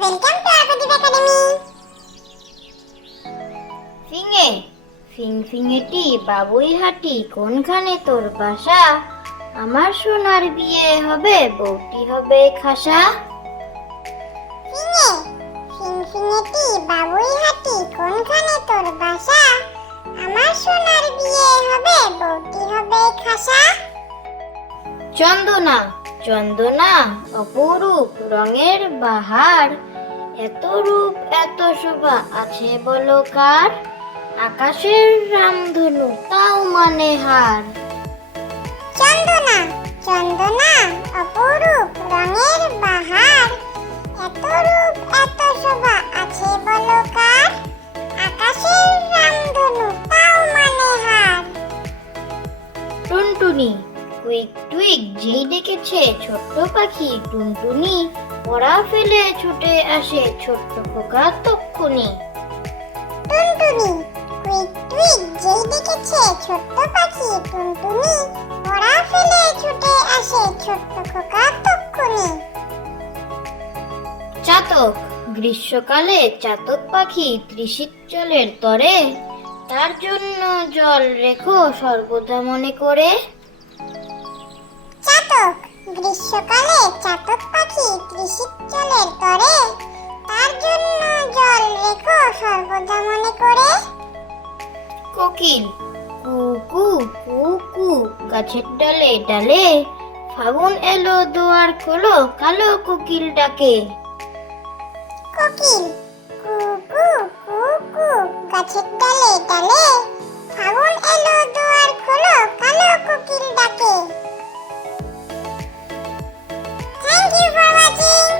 Welcome to Arpadeep Academy. ফিঙে ফিংফিঙেটি বাবুই হাঁটি কোনখানে তোর বাসা? আমার সোনার বিয়ে হবে, বউটি হবে খাসা। ফিঙে ফিংফিঙেটি বাবুই হাঁটি কোনখানে তোর বাসা? আমার সোনার বিয়ে হবে, বউটি হবে খাসা। চন্দনা চন্দনা অপরূপ রঙের বাহার, এত রূপ এত শোভা আছে বলো কার? আকাশের রামধনু তাও মানে হার। চন্দনা চন্দনা অপরূপ রঙের বাহার, এত রূপ এত শোভা আছে বলো কার? আকাশের রামধনু তাও মানে হার। টুনটুনি কুইক টুইক যেই ডেকেছে ছোট্ট পাখি টুনটুনি, পড়া ফেলে ছুটে আসে ছোট্ট খোকা তক্ষুনি। টুনটুনি কুইক টুইক যেই দেখেছে ছোট্ট পাখি টুনটুনি, পড়া ফেলে ছুটে আসে ছোট্ট খোকা তক্ষুনি। চাতক গ্রীষ্মকালে চাতক পাখি তৃষিত জলের তরে, তার জন্য জল রেখো সর্বদা মনে করে। চাতক গ্রীষ্মকালে চাতক পাখি তৃষিত জলের তরে, তার জন্য জল রেখো সর্বদা মনে করে। কোকিল কু কু কু কু গাছের ডালে ডালে, ফাগুন এলো দুয়ার খোলো কালো কোকিল ডাকে। কোকিল কু কু কু কু গাছের ডালে ডালে, ফাগুন এলো দুয়ার খোলো কালো কোকিল ডাকে। Thank you for watching.